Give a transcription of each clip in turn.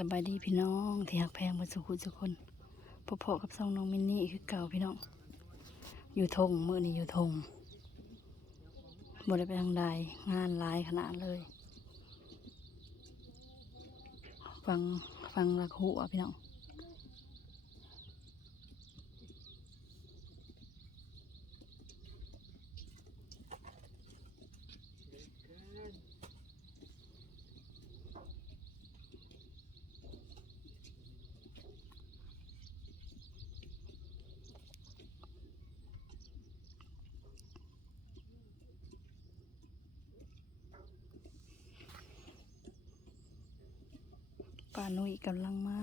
สบายดีพี่น้องที่หักแพงมาสุขุสุคนพอๆกับซองน้องมินนี่คือเก่าพี่น้อง อยู่ทงเมื่อนี้อยู่ทงบ่ได้ไปทางใดงานหลายขนาดเลย ฟังฟังลักหัวพี่น้อง ป่านุยกำลังมา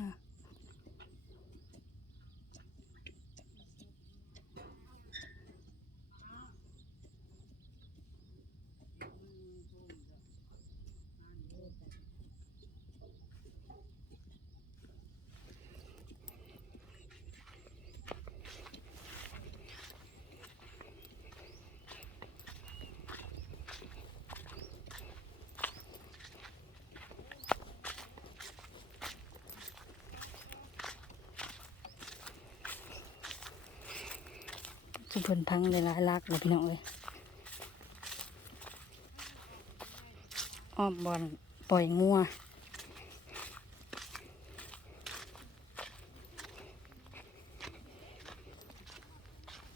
ทุกคนทั้งหลายๆลักเลยพี่น้องเลยอ้อมบอลปล่อยงัว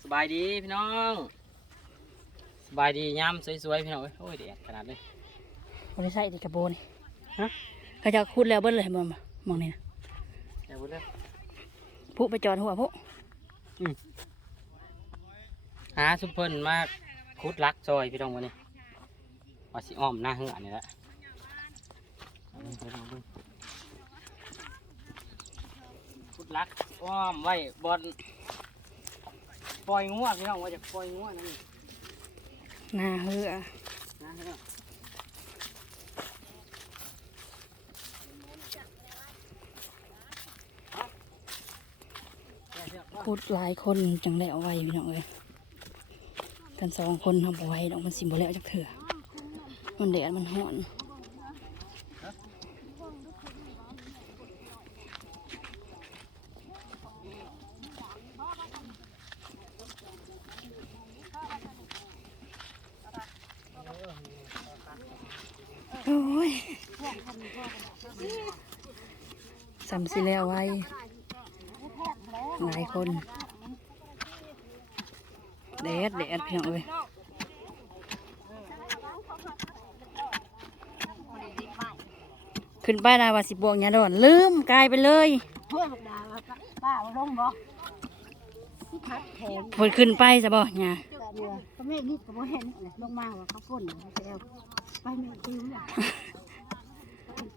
สบายดีพี่น้องสบายดีย้ำสวยๆพี่น้องเอ้ยโอ้ยเด็ดขนาดเลยบริษัทติกระโบนฮะเขาจะคุดแล้วเบิ้ลเลยมองมองนี่นะอย่าพูดเลยผู้ไปจอดหัวผู้ หาซุปเปอร์มาคุดลักซอยพี่น้องวันนี้ว่าสิอ้อมหน้าเหือนี่แหละเอาเลยพี่น้องเบิ่งคุดลักอ้อมไว้บอลปล่อยงัวพี่น้องว่าจะปล่อยงัวนั่นหน้าเหือนะพี่น้องคุดหลายคนจังได้เอาไว้พี่น้องเลย กันสองคนทำเอาไว้ดอกมันสิบ่แล้วจักเถื่อมันแดดมันห้อนโอ้ยสำสิแล้วไว้ หลายคน แดดแดดพี่น้องเอ้ยขึ้นไปนะว่าสิบวงยาดอนลืมกลายไปเลยเพื่อนบอกดาว่าป้าเอาลงบ่ที่พัดแขนพดขึ้นไปจะบ่เนี่ยแต่เดียวก็ไม่นิดก็บ่เห็นอะไรลงมาว่าเขาพ่นเขาแซวไปไม่ติ้วอะ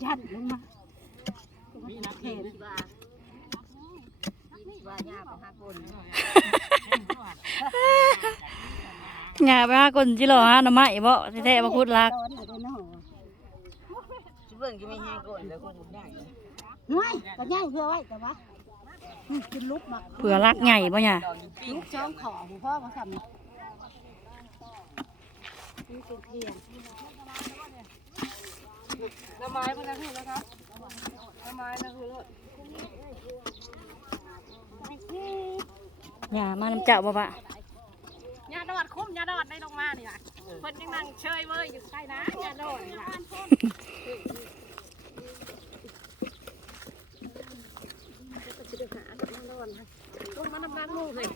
จันลงมามีนักแขน ว่าว่าย่าไปหาคนหยาไปหาคนที่รอหาหน่อไม้บ่แท้ๆมาคุดลักตอนไหนก็น้อเบิ่งจะไม่แห้งก่อนแล้วก็คุดได้น้อยก็ย่างเพื่อไว้แต่ว่ากินลูกหมักเผื่อลักใหญ่บ่เนี่ยลูกช้องขอพ่อมาทำนี่เป็นเทียนน้ำไม้พนักงานนะครับน้ำไม้นะคือรถ หยามาน้ำเจ้าบ่ปะยาดอดคุ้มยาดอดได้ลงมานี่ล่ะเพิ่นยังนั่งเชยเว้ยอยู่ใต้นะยาดอดนี่ล่ะลงมาน้ำร้านลูกเลย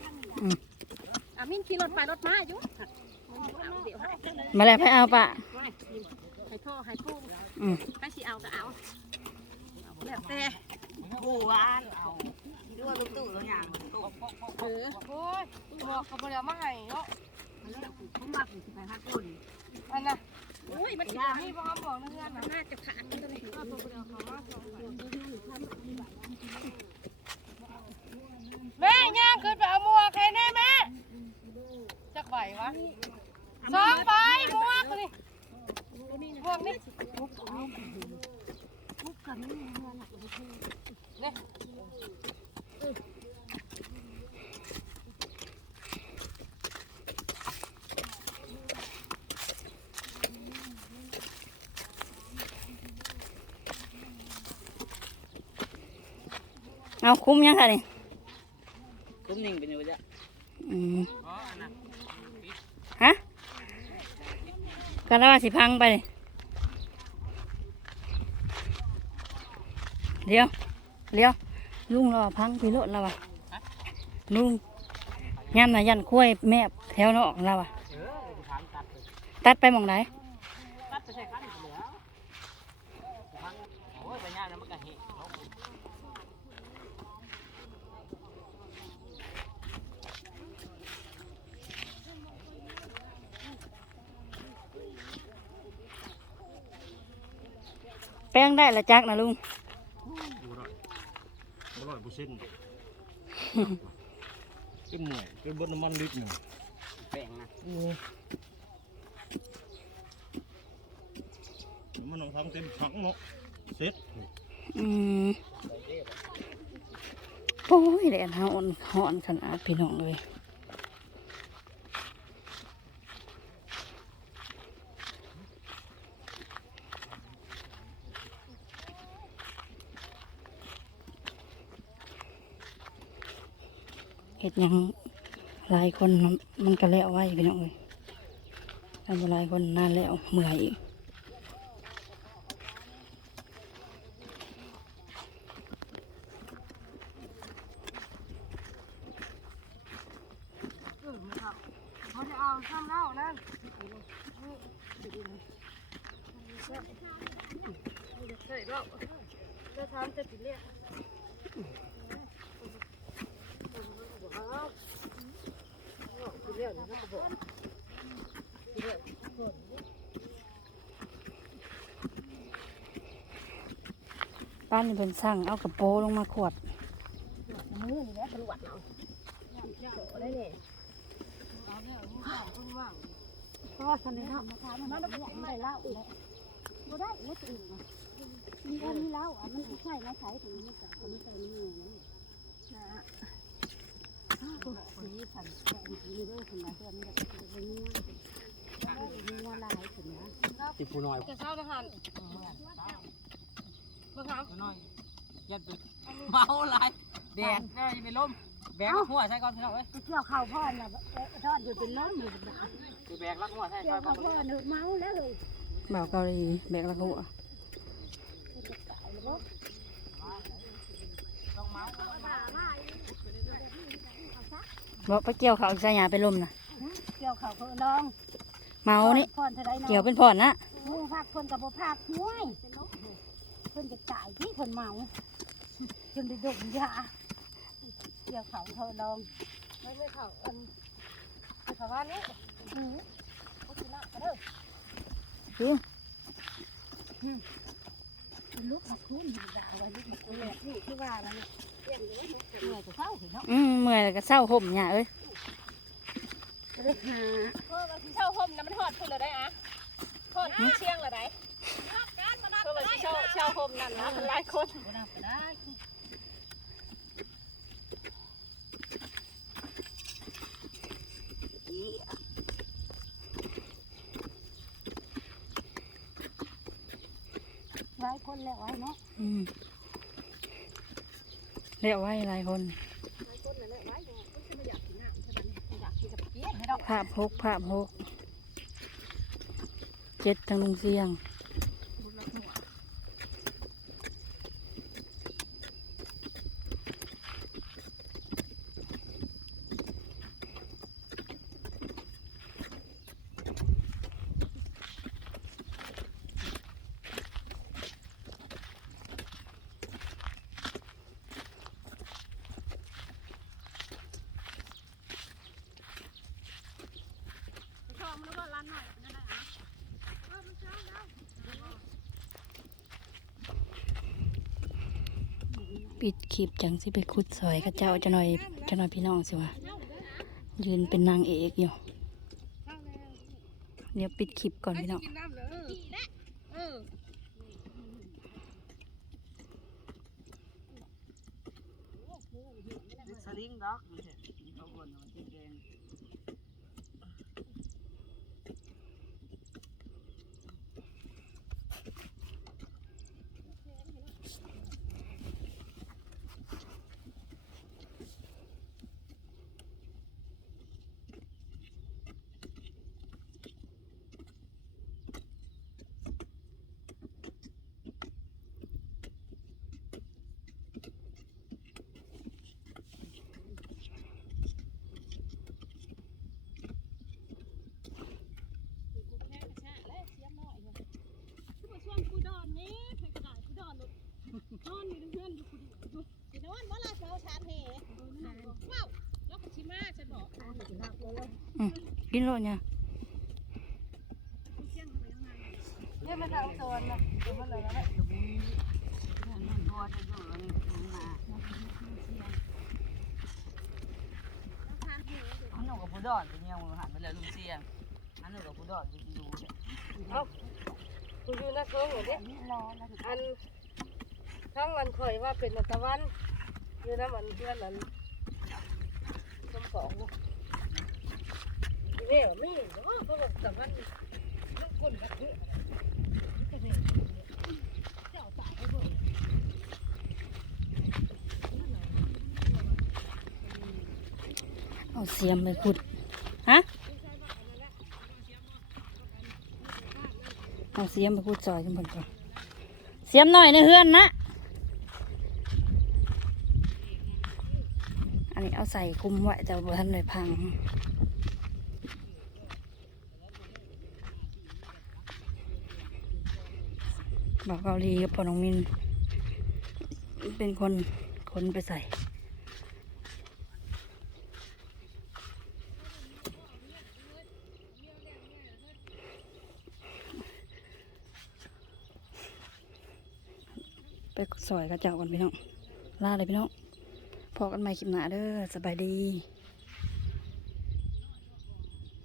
อะมิ้นขี่รถไปรถมาอยู่เอาเดี๋ยวให้มาแล้วไปเอาปะให้พ่อให้พุ่งอืมให้สิเอาก็เอาแล้วแต่กูว่าเอา ดูว่าลูกตู่ตัวอย่างตู่เออโอ้ยบอกเขาบ่ได้เอามาให้เนาะผมมาถึงไปหาคนอันน่ะอุ้ยมันสิมีบ่ครับบอกเรื่องน่ะน่าจะขาดตัวนี้เอาตัวเดียวเขามาสองใบแม่ย่างขึ้นไปเอาหมวกใครแน่แม่จักใบวะสองใบหมวกตัวนี้หมวกนี่เนี่ย เอาคุ้มยังค่ะนี่คุ้มนิ่งเป็นอยู่จ้ะอืมอ๋ออันนั้นฮะกันแล้วว่าสิพังไปนี่เดี๋ยวเดี๋ยวลุงเราว่าพังพี่รถเราว่ะลุงยามน่ะยันคุ้ยแม่แถวนอกเราว่ะเออไปถามตัดเลยตัดไปหมองไหน ตัดไปใส่คันเหลือพังโอ้ยไปย่างแล้วมันก็เห็น แป้งได้ละจักนะลุงบ่ร้อยเปอร์เซ็นต์เป็นหน่วยเป็นบนน้ำมันลิตรหนึ่งแป้งนะมันต้องทำเต็มถังเนาะเสร็จอืมโอ้ยแดดหอนหอนขนาดพี่น้องเลย ยังหลายคนมันก็แล้วไว้พี่น้องเลยแต่บ่หลายคนนานแล้วเมื่อยอีกเขาจะเอาซ้ำเล่านั่นใช่เราจะทำจะกินเรียก บ้านนี่เป็นสร้างเอากระโปรงลงมาขวดมือนี่แหละตำรวจเอาได้เนี่ยก็ทำในห้องมาทำมันไม่ได้เล่าเลยบ่ได้ไม่ตื่นมีอันนี้เล่าอะมันใช่ไหมใช่ถึงมันจะมันใส่มือนั่เด้อคุณนะเพื่อนนี่เป็นเนื้อมีเนื้อลายนะ ติดผู้น้อยจะเศร้านะฮันมาถามผู้น้อยยัดไปเมาหลายแดดได้ไปล้มแบกหัวใส่ก่อนพี่น้องเอ้ยไปเที่ยวข้าวพ่อน่ะทอดอยู่เป็นล้มอยู่เป็นไปแบกลักหัวใส่เที่ก่ยอวนข้าวพ่อเนื้อเมาแล้วเลยบ่าวเกาหลีแบกละหัว บอกไปเกี่ยวเขาอีกสายหยาไปลมนะเกี่ยวข้าวเขาลองเมานี่พ่อนเท่าไรเนาะเกี่ยวเป็นผ่อนนะมือพักคนกับบ่พักห้วยเพิ่นจะจ่ายที่เพิ่นเมาจนได้ดมยาเกี่ยวข้าวเขาลองไม่ไม่เขาอันชาวบ้านนี้อือเขากินละก็เด้อลูกมาคุ้นอยู่ดาวไว้ลูกมาคุ้นแบบนี้ที่ว่าแล้วเนี่ย เกี่ยงเลยเหนื่อยจะเข้าถึงเนาะอืมเมื่อยแล้วก็เศร้าห่มหยาเอ้ยจะได้หาเออมันเช่าห่มนะมันหอดคุณเลยได้อะหอดเชียงเลยได้เออมันเช่าเช่าห่มนั่นนะมันหลายคนไปได้ไปได้หลายคนแล้วไว้เนาะอืม เรียวไว้หลายคนหลายคนแล้วไว้เนี่ยก็จะไม่อยากกินน้ำใช่ไหมอยากกินกับเปี้ยนให้ดอกภาพหกภาพหกเจ็ดทางลุงเสียง ปิดคลิปจังสิไปคุดซอยเข้าเจ้าจะหน่อยจะหน่อยพี่น้องสิวะยืนเป็นนางเอกอยู่ เดี๋ยวปิดคลิปก่อนพี่น้อง กินน้ำเลยเออ สลิงดอก กินโลดเนี่ยเนี่ยมาทางโซนนะเดี๋ยวมันอะไรนะอันนู้นกับผู้ดอนเป็นยังมือหันไปเลยลุงเสียงอันนู้นกับผู้ดอนอยู่ดูเนี่ยกูอยู่นักร้องเหรอเนี่ยอันทั้งอันข่อยว่าเป็นตะวันอยู่น้ำมันเพื่อนอันสมของ เนี่ยไม่เห็นาะเพราะว่าตะวันลูกคนกระทืบเอาเสียมไปขุด ฮะ เอาเสียมไปขุดซอยกันเพิ่นก่อนเสียมหน่อยในเฮือนนะ อันนี้เอาใส่คุมไว้แต่บ่ทันเลยพัง บอกเกาหลีกับปอน้องมิน เป็นคนคนไปใส่ไปสอยกระเจ้าก่อนพี่น้องลาเลยพี่น้องพอกันใหม่คลิปหน้าเด้อสบายดี